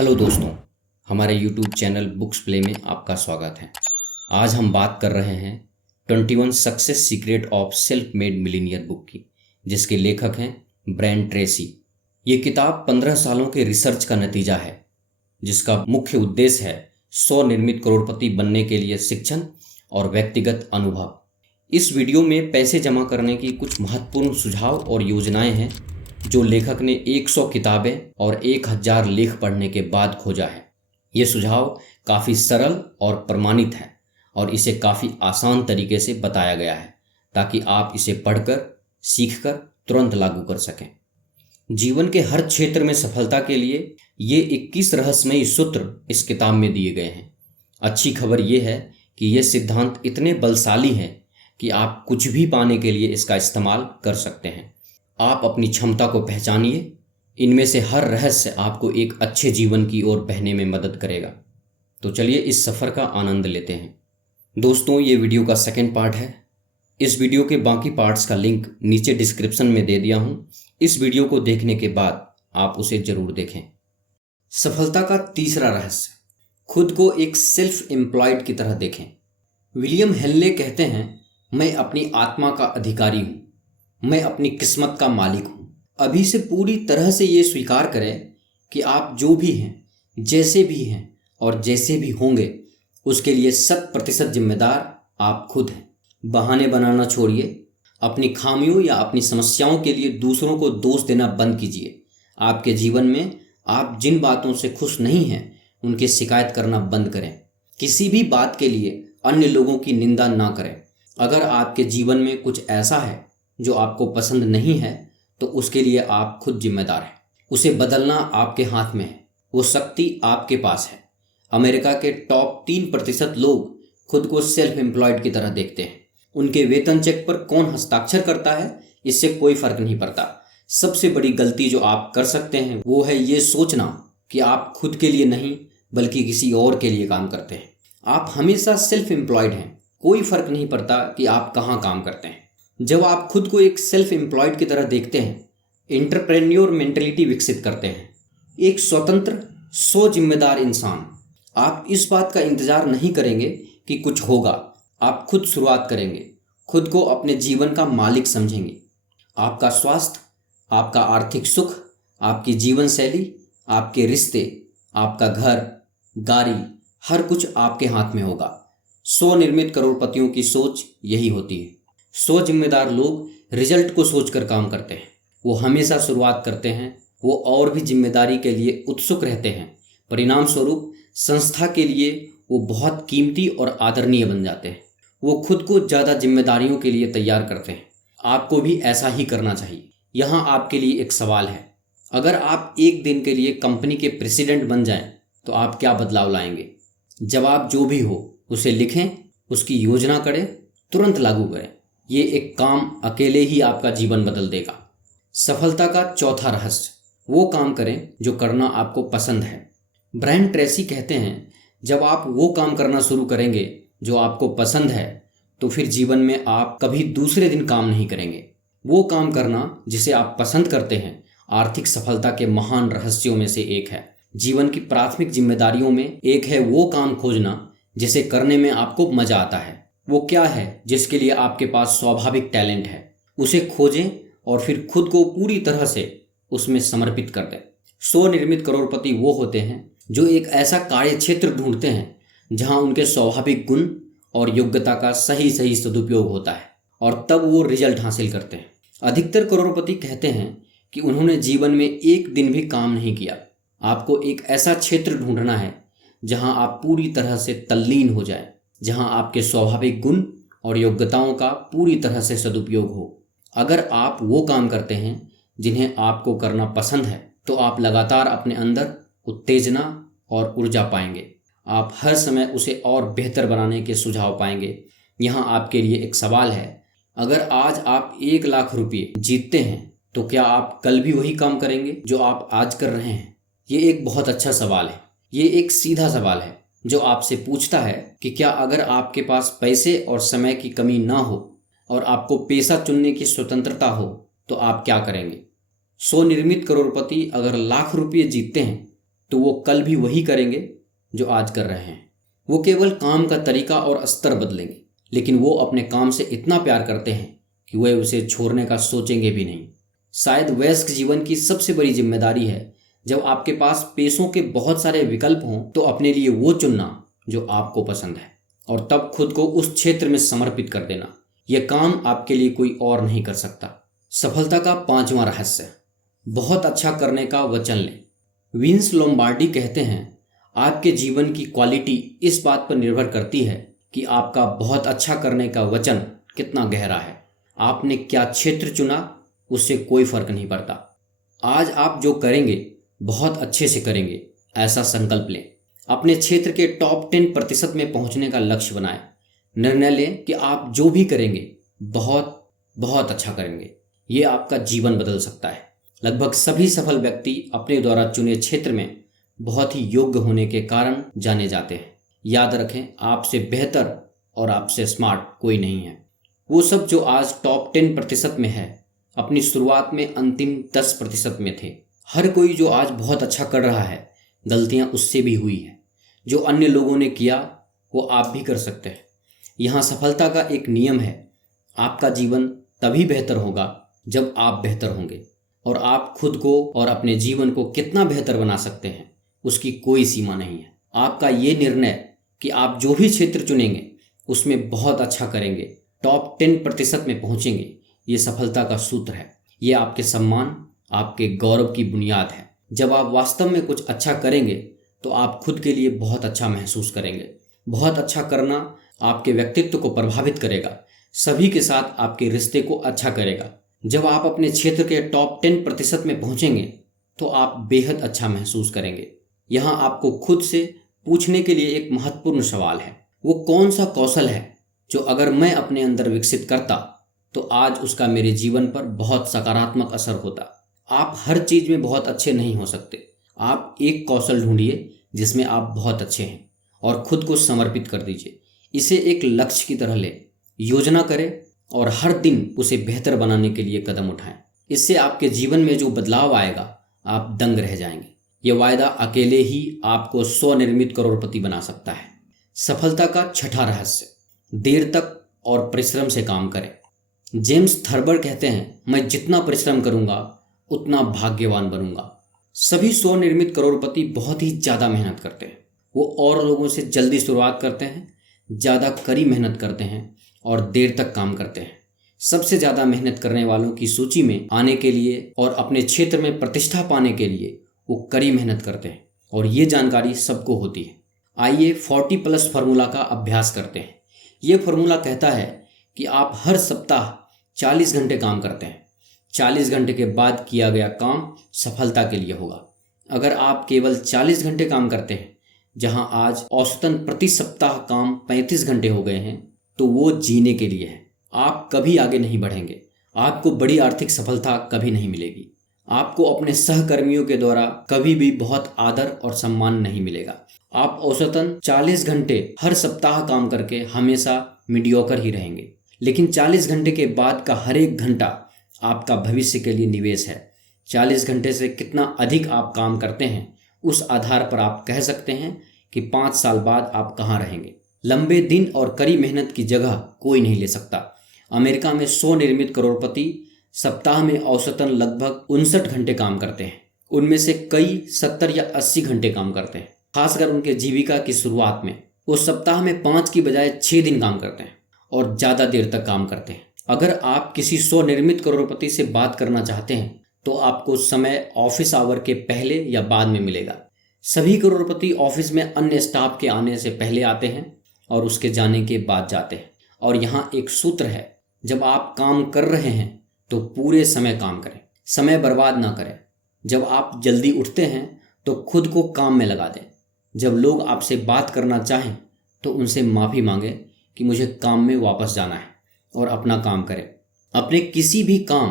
Hello दोस्तों, हमारे YouTube channel books play में आपका स्वागत है। आज हम बात कर रहे हैं 21 success secret of self made millionaire book की, जिसके लेखक हैं ब्रायन ट्रेसी। ये किताब 15 सालों के रिसर्च का नतीजा है, जिसका मुख्य उद्देश्य है स्वनिर्मित करोड़पति बनने के लिए शिक्षण और व्यक्तिगत अनुभव। इस वीडियो में पैसे जमा करने की कुछ महत्वपूर्ण सुझाव और योजनाएं हैं जो लेखक ने 100 किताबें और 1000 लेख पढ़ने के बाद खोजा है। ये सुझाव काफ़ी सरल और प्रमाणित है और इसे काफ़ी आसान तरीके से बताया गया है ताकि आप इसे पढ़कर सीखकर तुरंत लागू कर सकें। जीवन के हर क्षेत्र में सफलता के लिए ये 21 रहस्यमयी सूत्र इस किताब में दिए गए हैं। अच्छी खबर ये है कि ये सिद्धांत इतने बलशाली हैं कि आप कुछ भी पाने के लिए इसका इस्तेमाल कर सकते हैं। आप अपनी क्षमता को पहचानिए। इनमें से हर रहस्य आपको एक अच्छे जीवन की ओर बहने में मदद करेगा। तो चलिए इस सफ़र का आनंद लेते हैं। दोस्तों, ये वीडियो का सेकंड पार्ट है। इस वीडियो के बाकी पार्ट्स का लिंक नीचे डिस्क्रिप्शन में दे दिया हूँ। इस वीडियो को देखने के बाद आप उसे ज़रूर देखें। सफलता का तीसरा रहस्य, खुद को एक सेल्फ एम्प्लॉयड की तरह देखें। विलियम हेनले कहते हैं, मैं अपनी आत्मा का अधिकारी हूँ, मैं अपनी किस्मत का मालिक हूँ। अभी से पूरी तरह से ये स्वीकार करें कि आप जो भी हैं, जैसे भी हैं और जैसे भी होंगे, उसके लिए 100% जिम्मेदार आप खुद हैं। बहाने बनाना छोड़िए। अपनी खामियों या अपनी समस्याओं के लिए दूसरों को दोष देना बंद कीजिए। आपके जीवन में आप जिन बातों से खुश नहीं हैं, उनकी शिकायत करना बंद करें। किसी भी बात के लिए अन्य लोगों की निंदा ना करें। अगर आपके जीवन में कुछ ऐसा है जो आपको पसंद नहीं है, तो उसके लिए आप खुद जिम्मेदार हैं। उसे बदलना आपके हाथ में है। वो शक्ति आपके पास है। अमेरिका के टॉप 3% लोग खुद को सेल्फ एम्प्लॉयड की तरह देखते हैं। उनके वेतन चेक पर कौन हस्ताक्षर करता है, इससे कोई फर्क नहीं पड़ता। सबसे बड़ी गलती जो आप कर सकते हैं वो है ये सोचना कि आप खुद के लिए नहीं बल्कि किसी और के लिए काम करते हैं। आप हमेशा सेल्फ एम्प्लॉयड हैं। कोई फर्क नहीं पड़ता कि आप कहाँ काम करते हैं। जब आप खुद को एक सेल्फ एम्प्लॉयड की तरह देखते हैं, एंटरप्रेन्योर मेंटलिटी विकसित करते हैं, एक स्वतंत्र स्व जिम्मेदार इंसान। आप इस बात का इंतजार नहीं करेंगे कि कुछ होगा। आप खुद शुरुआत करेंगे। खुद को अपने जीवन का मालिक समझेंगे। आपका स्वास्थ्य, आपका आर्थिक सुख, आपकी जीवन शैली, आपके रिश्ते, आपका घर, गाड़ी, हर कुछ आपके हाथ में होगा। स्वनिर्मित करोड़पतियों की सोच यही होती है। स्व जिम्मेदार लोग रिजल्ट को सोचकर काम करते हैं। वो हमेशा शुरुआत करते हैं। वो और भी जिम्मेदारी के लिए उत्सुक रहते हैं। परिणाम स्वरूप संस्था के लिए वो बहुत कीमती और आदरणीय बन जाते हैं। वो खुद को ज़्यादा जिम्मेदारियों के लिए तैयार करते हैं। आपको भी ऐसा ही करना चाहिए। यहाँ आपके लिए एक सवाल है, अगर आप एक दिन के लिए कंपनी के प्रेसिडेंट बन जाएं, तो आप क्या बदलाव लाएंगे? जवाब जो भी हो उसे लिखें, उसकी योजना करें, तुरंत लागू करें। ये एक काम अकेले ही आपका जीवन बदल देगा। सफलता का चौथा रहस्य, वो काम करें जो करना आपको पसंद है। ब्रायन ट्रेसी कहते हैं, जब आप वो काम करना शुरू करेंगे जो आपको पसंद है, तो फिर जीवन में आप कभी दूसरे दिन काम नहीं करेंगे। वो काम करना जिसे आप पसंद करते हैं आर्थिक सफलता के महान रहस्यों में से एक है। जीवन की प्राथमिक जिम्मेदारियों में एक है वो काम खोजना जिसे करने में आपको मजा आता है। वो क्या है जिसके लिए आपके पास स्वाभाविक टैलेंट है, उसे खोजें और फिर खुद को पूरी तरह से उसमें समर्पित कर दें। स्वनिर्मित करोड़पति वो होते हैं जो एक ऐसा कार्य क्षेत्र ढूंढते हैं जहां उनके स्वाभाविक गुण और योग्यता का सही सही सदुपयोग होता है, और तब वो रिजल्ट हासिल करते हैं। अधिकतर करोड़पति कहते हैं कि उन्होंने जीवन में एक दिन भी काम नहीं किया। आपको एक ऐसा क्षेत्र ढूंढना है जहां आप पूरी तरह से तल्लीन हो जाए, जहां आपके स्वाभाविक गुण और योग्यताओं का पूरी तरह से सदुपयोग हो। अगर आप वो काम करते हैं जिन्हें आपको करना पसंद है, तो आप लगातार अपने अंदर उत्तेजना और ऊर्जा पाएंगे। आप हर समय उसे और बेहतर बनाने के सुझाव पाएंगे। यहाँ आपके लिए एक सवाल है, अगर आज आप 1 लाख रुपये जीतते हैं, तो क्या आप कल भी वही काम करेंगे जो आप आज कर रहे हैं? ये एक बहुत अच्छा सवाल है। ये एक सीधा सवाल है जो आपसे पूछता है कि क्या अगर आपके पास पैसे और समय की कमी ना हो और आपको पेशा चुनने की स्वतंत्रता हो, तो आप क्या करेंगे? स्वनिर्मित करोड़पति अगर लाख रुपये जीतते हैं तो वो कल भी वही करेंगे जो आज कर रहे हैं। वो केवल काम का तरीका और स्तर बदलेंगे, लेकिन वो अपने काम से इतना प्यार करते हैं कि वे उसे छोड़ने का सोचेंगे भी नहीं। शायद वयस्क जीवन की सबसे बड़ी जिम्मेदारी है, जब आपके पास पैसों के बहुत सारे विकल्प हों तो अपने लिए वो चुनना जो आपको पसंद है, और तब खुद को उस क्षेत्र में समर्पित कर देना। यह काम आपके लिए कोई और नहीं कर सकता। सफलता का पांचवा रहस्य, बहुत अच्छा करने का वचन लें। विंस लोम्बार्डी कहते हैं, आपके जीवन की क्वालिटी इस बात पर निर्भर करती है कि आपका बहुत अच्छा करने का वचन कितना गहरा है। आपने क्या क्षेत्र चुना, उससे कोई फर्क नहीं पड़ता। आज आप जो करेंगे बहुत अच्छे से करेंगे, ऐसा संकल्प लें। अपने क्षेत्र के टॉप 10% में पहुंचने का लक्ष्य बनाएं। निर्णय लें कि आप जो भी करेंगे बहुत बहुत अच्छा करेंगे। ये आपका जीवन बदल सकता है। लगभग सभी सफल व्यक्ति अपने द्वारा चुने क्षेत्र में बहुत ही योग्य होने के कारण जाने जाते हैं। याद रखें, आपसे बेहतर और आपसे स्मार्ट कोई नहीं है। वो सब जो आज टॉप 10% में है, अपनी शुरुआत में अंतिम 10% में थे। हर कोई जो आज बहुत अच्छा कर रहा है, गलतियां उससे भी हुई है। जो अन्य लोगों ने किया वो आप भी कर सकते हैं। यहाँ सफलता का एक नियम है, आपका जीवन तभी बेहतर होगा जब आप बेहतर होंगे, और आप खुद को और अपने जीवन को कितना बेहतर बना सकते हैं उसकी कोई सीमा नहीं है। आपका ये निर्णय कि आप जो भी क्षेत्र चुनेंगे उसमें बहुत अच्छा करेंगे, टॉप 10% में पहुंचेंगे, ये सफलता का सूत्र है। ये आपके सम्मान, आपके गौरव की बुनियाद है। जब आप वास्तव में कुछ अच्छा करेंगे तो आप खुद के लिए बहुत अच्छा महसूस करेंगे। बहुत अच्छा करना आपके व्यक्तित्व को प्रभावित करेगा, सभी के साथ आपके रिश्ते को अच्छा करेगा। जब आप अपने क्षेत्र के टॉप 10% में पहुंचेंगे तो आप बेहद अच्छा महसूस करेंगे। यहाँ आपको खुद से पूछने के लिए एक महत्वपूर्ण सवाल है, वो कौन सा कौशल है जो अगर मैं अपने अंदर विकसित करता तो आज उसका मेरे जीवन पर बहुत सकारात्मक असर होता। आप हर चीज में बहुत अच्छे नहीं हो सकते। आप एक कौशल ढूंढिए जिसमें आप बहुत अच्छे हैं और खुद को समर्पित कर दीजिए। इसे एक लक्ष्य की तरह लें, योजना करें और हर दिन उसे बेहतर बनाने के लिए कदम उठाएं। इससे आपके जीवन में जो बदलाव आएगा, आप दंग रह जाएंगे। यह वायदा अकेले ही आपको स्वनिर्मित करोड़पति बना सकता है। सफलता का छठा रहस्य, देर तक और परिश्रम से काम करें। जेम्स थर्बर कहते हैं, मैं जितना परिश्रम करूंगा उतना भाग्यवान बनूंगा। सभी स्वनिर्मित करोड़पति बहुत ही ज़्यादा मेहनत करते हैं। वो और लोगों से जल्दी शुरुआत करते हैं, ज़्यादा कड़ी मेहनत करते हैं और देर तक काम करते हैं। सबसे ज़्यादा मेहनत करने वालों की सूची में आने के लिए और अपने क्षेत्र में प्रतिष्ठा पाने के लिए वो कड़ी मेहनत करते हैं, और ये जानकारी सबको होती है। आइए 40+ फार्मूला का अभ्यास करते हैं। ये फार्मूला कहता है कि आप हर सप्ताह 40 घंटे काम करते हैं। 40 घंटे के बाद किया गया काम सफलता के लिए होगा। अगर आप केवल 40 घंटे काम करते हैं, जहां आज औसतन प्रति सप्ताह काम 35 घंटे हो गए हैं, तो वो जीने के लिए है। आप कभी आगे नहीं बढ़ेंगे। आपको बड़ी आर्थिक सफलता कभी नहीं मिलेगी। आपको अपने सहकर्मियों के द्वारा कभी भी बहुत आदर और सम्मान नहीं मिलेगा। आप औसतन 40 घंटे हर सप्ताह काम करके हमेशा मीडियोकर ही रहेंगे। लेकिन 40 घंटे के बाद का हर एक घंटा आपका भविष्य के लिए निवेश है। 40 घंटे से कितना अधिक आप काम करते हैं, उस आधार पर आप कह सकते हैं कि 5 साल बाद आप कहाँ रहेंगे। लंबे दिन और कड़ी मेहनत की जगह कोई नहीं ले सकता। अमेरिका में स्वनिर्मित करोड़पति सप्ताह में औसतन लगभग 59 घंटे काम करते हैं। उनमें से कई 70 या 80 घंटे काम करते हैं। खासकर उनके जीविका की शुरुआत में वो सप्ताह में 5 की बजाय 6 दिन काम करते हैं और ज़्यादा देर तक काम करते हैं। अगर आप किसी स्वनिर्मित करोड़पति से बात करना चाहते हैं तो आपको समय ऑफिस आवर के पहले या बाद में मिलेगा। सभी करोड़पति ऑफिस में अन्य स्टाफ के आने से पहले आते हैं और उसके जाने के बाद जाते हैं। और यहाँ एक सूत्र है, जब आप काम कर रहे हैं तो पूरे समय काम करें, समय बर्बाद ना करें। जब आप जल्दी उठते हैं तो खुद को काम में लगा दें। जब लोग आपसे बात करना चाहें तो उनसे माफ़ी मांगें कि मुझे काम में वापस जाना है, और अपना काम करें। अपने किसी भी काम,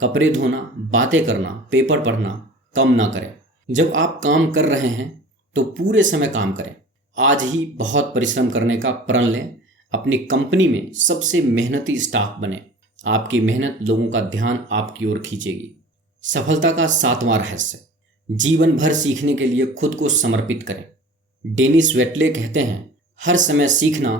कपड़े धोना, बातें करना, पेपर पढ़ना कम ना करें। जब आप काम कर रहे हैं तो पूरे समय काम करें। आज ही बहुत परिश्रम करने का प्रण लें। अपनी कंपनी में सबसे मेहनती स्टाफ बने। आपकी मेहनत लोगों का ध्यान आपकी ओर खींचेगी। सफलता का 7वां रहस्य, जीवन भर सीखने के लिए खुद को समर्पित करें। डेनिस वेटले कहते हैं, हर समय सीखना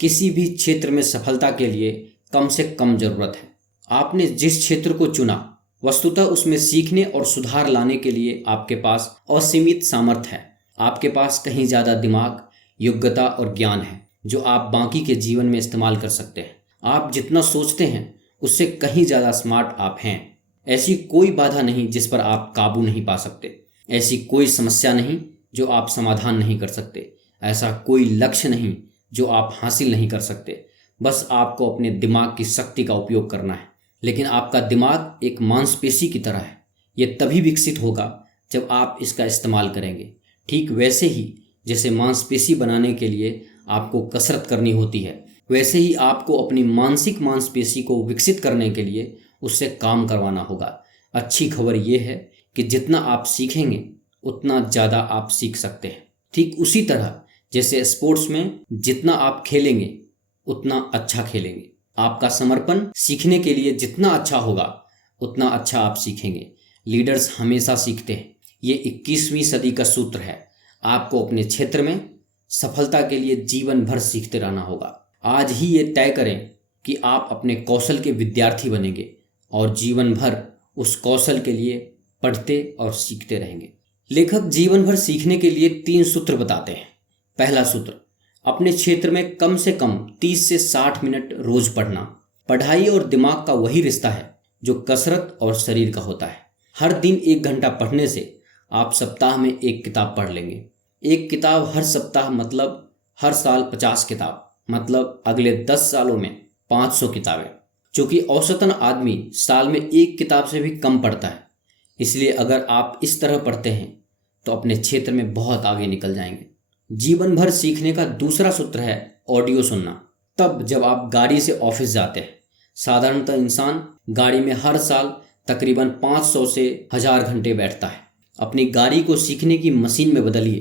किसी भी क्षेत्र में सफलता के लिए कम से कम जरूरत है। आपने जिस क्षेत्र को चुना, वस्तुतः उसमें सीखने और सुधार लाने के लिए आपके पास असीमित सामर्थ्य है। आपके पास कहीं ज़्यादा दिमाग, योग्यता और ज्ञान है जो आप बाकी के जीवन में इस्तेमाल कर सकते हैं। आप जितना सोचते हैं उससे कहीं ज़्यादा स्मार्ट आप हैं। ऐसी कोई बाधा नहीं जिस पर आप काबू नहीं पा सकते। ऐसी कोई समस्या नहीं जो आप समाधान नहीं कर सकते। ऐसा कोई लक्ष्य नहीं जो आप हासिल नहीं कर सकते। बस आपको अपने दिमाग की शक्ति का उपयोग करना है। लेकिन आपका दिमाग एक मांसपेशी की तरह है। ये तभी विकसित होगा जब आप इसका इस्तेमाल करेंगे। ठीक वैसे ही जैसे मांसपेशी बनाने के लिए आपको कसरत करनी होती है, वैसे ही आपको अपनी मानसिक मांसपेशी को विकसित करने के लिए उससे काम करवाना होगा। अच्छी खबर यह है कि जितना आप सीखेंगे उतना ज़्यादा आप सीख सकते हैं। ठीक उसी तरह जैसे स्पोर्ट्स में जितना आप खेलेंगे उतना अच्छा खेलेंगे। आपका समर्पण सीखने के लिए जितना अच्छा होगा उतना अच्छा आप सीखेंगे। लीडर्स हमेशा सीखते हैं। ये 21वीं सदी का सूत्र है। आपको अपने क्षेत्र में सफलता के लिए जीवन भर सीखते रहना होगा। आज ही ये तय करें कि आप अपने कौशल के विद्यार्थी बनेंगे और जीवन भर उस कौशल के लिए पढ़ते और सीखते रहेंगे। लेखक जीवन भर सीखने के लिए 3 सूत्र बताते हैं। पहला सूत्र, अपने क्षेत्र में कम से कम 30 से 60 मिनट रोज पढ़ना। पढ़ाई और दिमाग का वही रिश्ता है जो कसरत और शरीर का होता है। हर दिन 1 घंटा पढ़ने से आप सप्ताह में 1 किताब पढ़ लेंगे। 1 किताब हर सप्ताह मतलब हर साल 50 किताब, मतलब अगले 10 सालों में 500 किताबें, क्योंकि औसतन आदमी साल में 1 किताब से भी कम पढ़ता है। इसलिए अगर आप इस तरह पढ़ते हैं तो अपने क्षेत्र में बहुत आगे निकल जाएंगे। जीवन भर सीखने का दूसरा सूत्र है ऑडियो सुनना। तब जब आप गाड़ी से ऑफिस जाते हैं, साधारणतः इंसान गाड़ी में हर साल तकरीबन 500 से 1000 घंटे बैठता है। अपनी गाड़ी को सीखने की मशीन में बदलिए।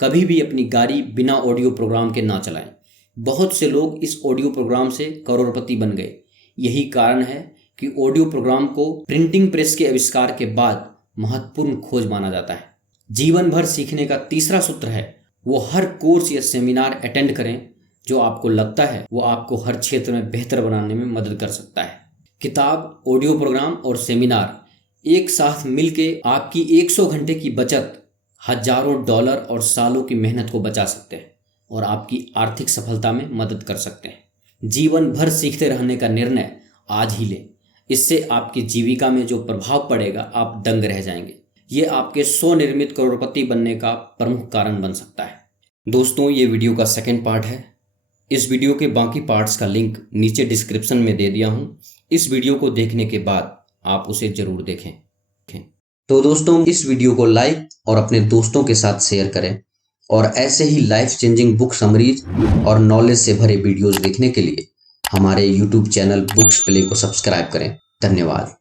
कभी भी अपनी गाड़ी बिना ऑडियो प्रोग्राम के ना चलाएं। बहुत से लोग इस ऑडियो प्रोग्राम से करोड़पति बन गए। यही कारण है कि ऑडियो प्रोग्राम को प्रिंटिंग प्रेस के आविष्कार के बाद महत्वपूर्ण खोज माना जाता है। जीवन भर सीखने का तीसरा सूत्र है वो हर कोर्स या सेमिनार अटेंड करें जो आपको लगता है वो आपको हर क्षेत्र में बेहतर बनाने में मदद कर सकता है। किताब, ऑडियो प्रोग्राम और सेमिनार एक साथ मिलके आपकी 100 घंटे की बचत हजारों डॉलर और सालों की मेहनत को बचा सकते हैं और आपकी आर्थिक सफलता में मदद कर सकते हैं। जीवन भर सीखते रहने का निर्णय आज ही लें। इससे आपकी जीविका में जो प्रभाव पड़ेगा आप दंग रह जाएंगे। ये आपके स्वनिर्मित करोड़पति बनने का प्रमुख कारण बन सकता है। दोस्तों, ये वीडियो का सेकंड पार्ट है। इस वीडियो के बाकी पार्ट्स का लिंक नीचे डिस्क्रिप्शन में दे दिया हूँ। इस वीडियो को देखने के बाद आप उसे जरूर देखें। तो दोस्तों, इस वीडियो को लाइक और अपने दोस्तों के साथ शेयर करें और ऐसे ही लाइफ चेंजिंग बुक समरीज और नॉलेज से भरे वीडियोस देखने के लिए हमारे YouTube चैनल बुक्स प्ले को सब्सक्राइब करें। धन्यवाद।